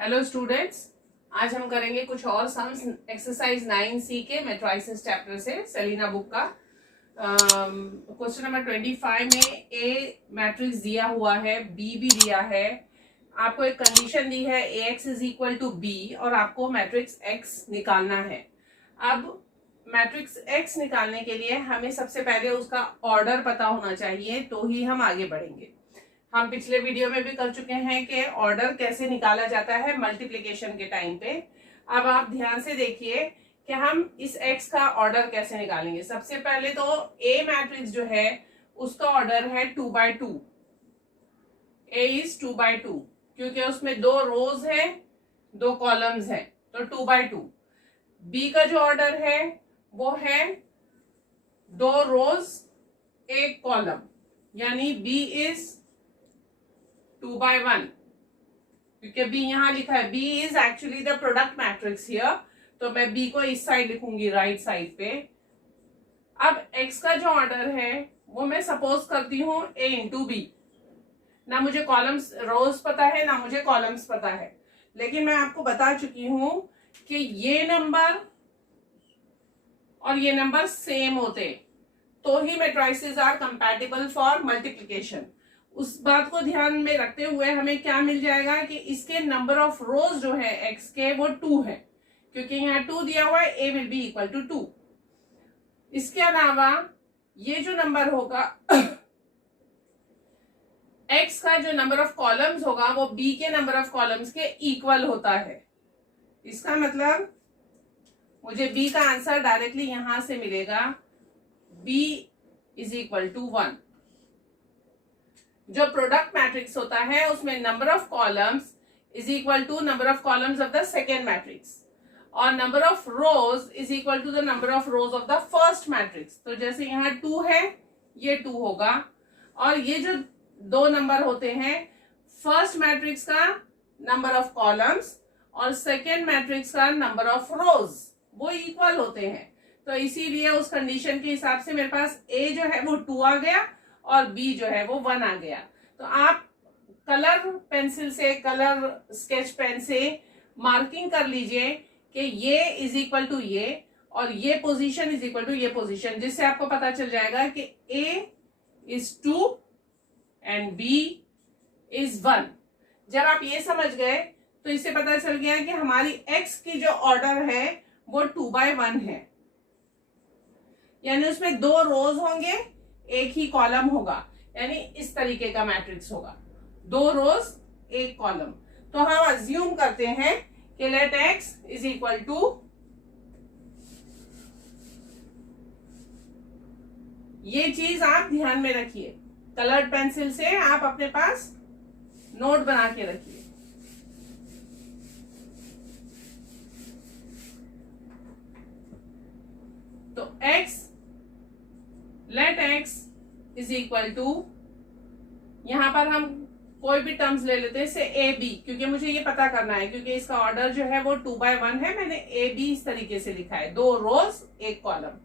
Hello students, आज हम करेंगे कुछ और सम्स एक्सरसाइज 9C के मैट्रिसेस चैप्टर से सेलिना बुक का। क्वेश्चन नंबर 25 में ए मैट्रिक्स दिया हुआ है, बी भी दिया है, आपको एक कंडीशन दी है ax is equal to b और आपको मैट्रिक्स x निकालना है। अब मैट्रिक्स x निकालने के लिए हमें सबसे पहले उसका ऑर्डर पता होना चाहिए, तो ही हम आगे बढ़ेंगे। हम पिछले वीडियो में भी कर चुके हैं कि ऑर्डर कैसे निकाला जाता है मल्टीप्लिकेशन के टाइम पे। अब आप ध्यान से देखिए कि हम इस x का ऑर्डर कैसे निकालेंगे। सबसे पहले तो A मैट्रिक्स जो है उसका ऑर्डर है 2/2। A इज 2/2 क्योंकि उसमें 2 रोज है, 2 कॉलम्स है, तो 2/2। B का जो ऑर्डर है वो है 2 रोज 1 कॉलम, यानी B इज 2/1 क्योंकि B यहां लिखा है। B is actually the product matrix here, तो मैं B को इस साइड लिखूंगी, राइट साइड पे। अब X का जो ऑर्डर है वो मैं सपोज करती हूं A इंटू B। ना मुझे कॉलम्स रोज पता है ना मुझे कॉलम्स पता है, लेकिन मैं आपको बता चुकी हूं कि ये नंबर और ये नंबर सेम होते तो ही matrices are compatible for multiplication. उस बात को ध्यान में रखते हुए हमें क्या मिल जाएगा कि इसके नंबर ऑफ रोज जो है x के वो 2 है, क्योंकि यहाँ 2 दिया हुआ है, a will be equal to 2। इसके अलावा ये जो नंबर होगा x का जो नंबर ऑफ कॉलम्स होगा वो b के नंबर ऑफ कॉलम्स के इक्वल होता है। इसका मतलब मुझे b का आंसर डायरेक्टली यहां से मिलेगा, b इज इक्वल टू 1। जो प्रोडक्ट मैट्रिक्स होता है उसमें number of columns is equal to number of columns of the second matrix और number of rows is equal to the number of rows of the first matrix. तो जैसे यहाँ 2 है, ये 2 होगा, और ये जो 2 नंबर होते हैं, फर्स्ट मैट्रिक्स का नंबर ऑफ कॉलम्स और सेकेंड मैट्रिक्स का नंबर ऑफ रोज, वो इक्वल होते हैं। तो इसीलिए उस कंडीशन के हिसाब से मेरे पास A जो है वो 2 आ गया और B जो है वो 1 आ गया। तो आप कलर पेंसिल से, कलर स्केच पेन से मार्किंग कर लीजिए कि ये इज इक्वल टू ये और ये पोजीशन इज इक्वल टू ये पोजीशन, जिससे आपको पता चल जाएगा कि A is 2 and B is 1। जब आप ये समझ गए तो इससे पता चल गया कि हमारी X की जो ऑर्डर है वो 2/1 है, यानी उसमें 2 रोज होंगे, एक ही कॉलम होगा, यानी इस तरीके का मैट्रिक्स होगा, 2 रोज 1 कॉलम। तो हम अज्यूम करते हैं कि let x is equal to, ये चीज आप ध्यान में रखिए, कलर्ड पेंसिल से आप अपने पास नोट बना के रखिए। तो x, let x is equal to, यहां पर हम कोई भी टर्म्स ले लेते हैं, से ए बी, क्योंकि मुझे ये पता करना है, क्योंकि इसका ऑर्डर जो है वो 2/1 है, मैंने ए बी इस तरीके से लिखा है, 2 रोज 1 कॉलम।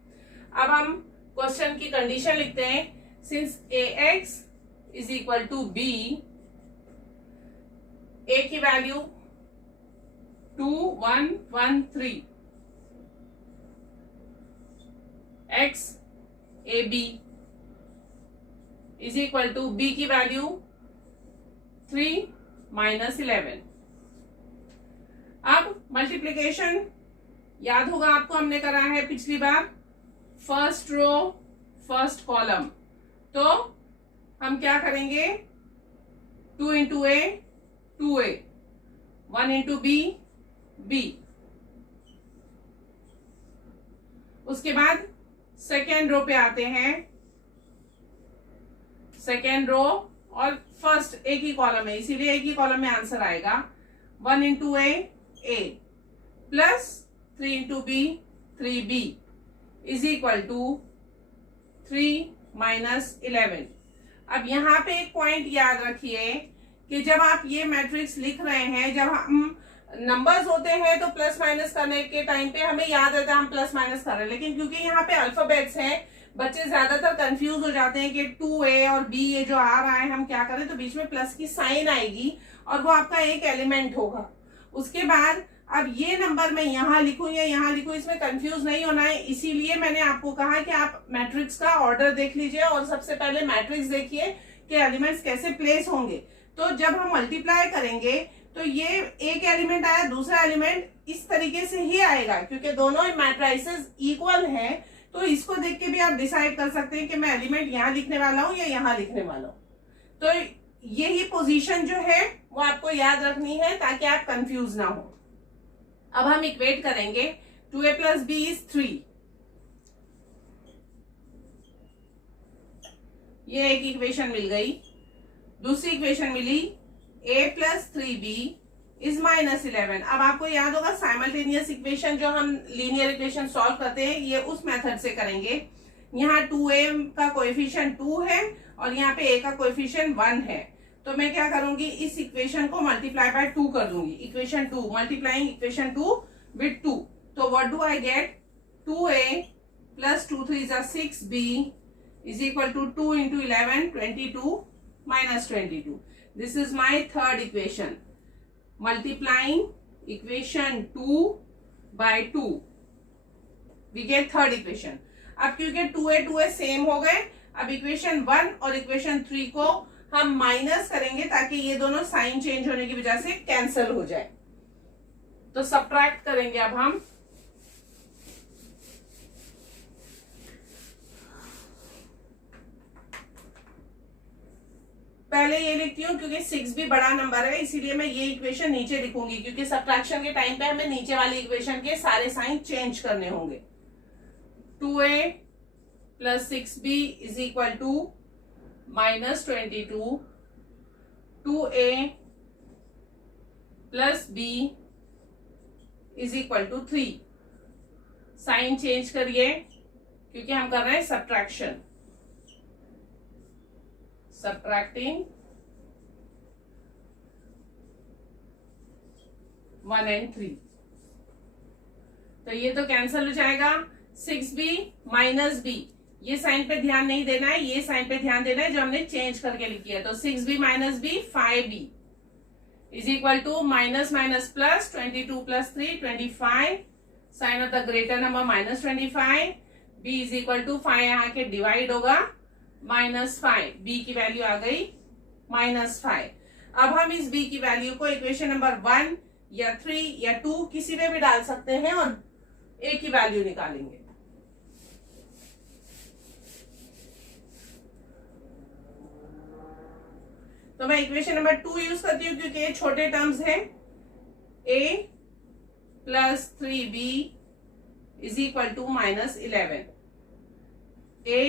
अब हम क्वेश्चन की कंडीशन लिखते हैं, since ax is equal to b, a की value 2 1 1 3, x a b is equal to b की वैल्यू 3 - 11। अब मल्टीप्लिकेशन याद होगा आपको, हमने करा है पिछली बार, फर्स्ट रो फर्स्ट कॉलम। तो हम क्या करेंगे, 2 इंटू ए 2a, 1 इंटू बी b। उसके बाद सेकेंड रो पे आते हैं, सेकेंड रो और फर्स्ट एक ही कॉलम है, इसीलिए एक ही कॉलम में आंसर आएगा, 1 into a plus 3 into b 3b is equal to 3 - 11। अब यहाँ पे एक पॉइंट याद रखिए कि जब आप ये मैट्रिक्स लिख रहे हैं, जब हम नंबर्स होते हैं तो प्लस माइनस करने के टाइम पे हमें याद रहता है हम प्लस माइनस कर रहे हैं, लेकिन क्योंकि यहाँ पे अल्फाबेट्स हैं, बच्चे ज्यादातर कंफ्यूज हो जाते हैं कि 2a और b ये जो आ रहा है हम क्या करें, तो बीच में प्लस की साइन आएगी और वो आपका एक एलिमेंट होगा, उसके बाद अब ये नंबर मैं यहाँ लिखूं या यहाँ लिखूं, इसमें कंफ्यूज नहीं होना है, इसीलिए मैंने आपको कहा कि आप मैट्रिक्स का ऑर्डर देख लीजिए और सबसे पहले मैट्रिक्स देखिए कि एलिमेंट्स कैसे प्लेस होंगे। तो जब हम मल्टीप्लाई करेंगे तो ये एक एलिमेंट आया, दूसरा एलिमेंट इस तरीके से ही आएगा क्योंकि दोनों मैट्रिसेस इक्वल हैं। तो इसको देख के भी आप डिसाइड कर सकते हैं कि मैं एलिमेंट यहाँ लिखने वाला हूँ या यहाँ लिखने वाला हूँ। तो यही पोजीशन जो है वो आपको याद रखनी है ताकि आप कंफ्यूज ना हो। अब हम इक्वेट करेंगे 2a plus b is 3। ये एक इक्वेशन मिल गई। दूसरी इक्वेशन मिली a plus 3b is -11। अब आपको याद होगा साइमल्टेनियस इक्वेशन जो हम लीनियर इक्वेशन सॉल्व करते हैं ये उस मेथड से करेंगे। यहाँ 2a का कोएफिशिएंट 2 है और यहाँ पे a का कोएफिशिएंट 1 है। तो मैं क्या करूंगी, इस इक्वेशन को मल्टीप्लाई बाय 2 कर दूंगी। Equation 2 multiplying equation 2 with 2। तो what do I get, 2a plus 2 3 is 6b is equal to 2 into 11 22 minus 22। This is my third equation। Multiplying equation 2 by 2 we get third equation। अब क्योंकि 2a same हो गए, अब equation 1 और equation 3 को हम minus करेंगे ताकि ये दोनों साइन चेंज होने की वजह से कैंसिल हो जाए। तो सब्ट्रैक्ट करेंगे अब हम। पहले ये लिखती हूँ क्योंकि 6 भी बड़ा नंबर है, इसीलिए मैं ये इक्वेशन नीचे लिखूंगी क्योंकि सब्ट्रैक्शन के टाइम पे हमें नीचे वाली इक्वेशन के सारे साइन चेंज करने होंगे। 2a plus 6b is equal to -22। 2a plus b is equal to 3। Sign change करिए क्योंकि हम कर रहे हैं सब्ट्रैक्शन। Subtracting 1 and 3। तो ये तो कैंसिल हो जाएगा। 6b माइनस b, ये साइन पे ध्यान नहीं देना है, ये साइन पे ध्यान देना है जो हमने चेंज करके लिखी है। तो 6b minus b 5b is equal to minus minus plus 22 plus 3 25। Sign of the greater number -25। b is equal to 5 यहाँ के डिवाइड होगा -5। b की वैल्यू आ गई -5। अब हम इस b की वैल्यू को इक्वेशन नंबर 1 या 3 या 2 किसी में भी डाल सकते हैं और a की वैल्यू निकालेंगे। तो मैं इक्वेशन नंबर 2 यूज करती हूँ क्योंकि ये छोटे टर्म्स हैं। a plus 3b is equal to -11। a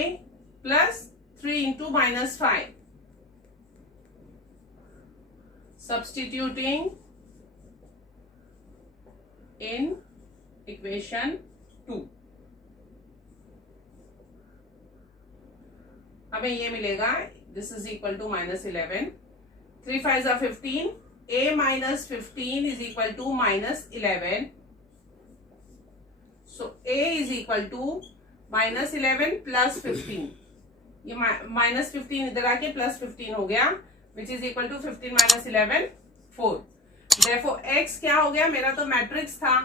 plus 3 into -5। Substituting in equation 2 हमें ये मिलेगा, this is equal to -11। 3 5s are 15। a minus 15 is equal to -11। So a is equal to -11 plus 15। ये -15 इधर आके +15 हो गया, which is equal to 15 minus 11 4। Therefore x क्या हो गया, मेरा तो मैट्रिक्स था,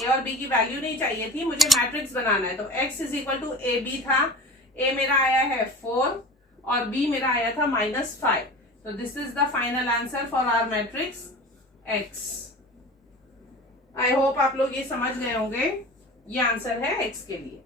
a और b की वैल्यू नहीं चाहिए थी, मुझे मैट्रिक्स बनाना है। तो x is equal to ab था, a मेरा आया है 4 और b मेरा आया था -5। तो this is the final answer for our matrix x। I hope आप लोग ये समझ गए होंगे, ये आंसर है x के लिए।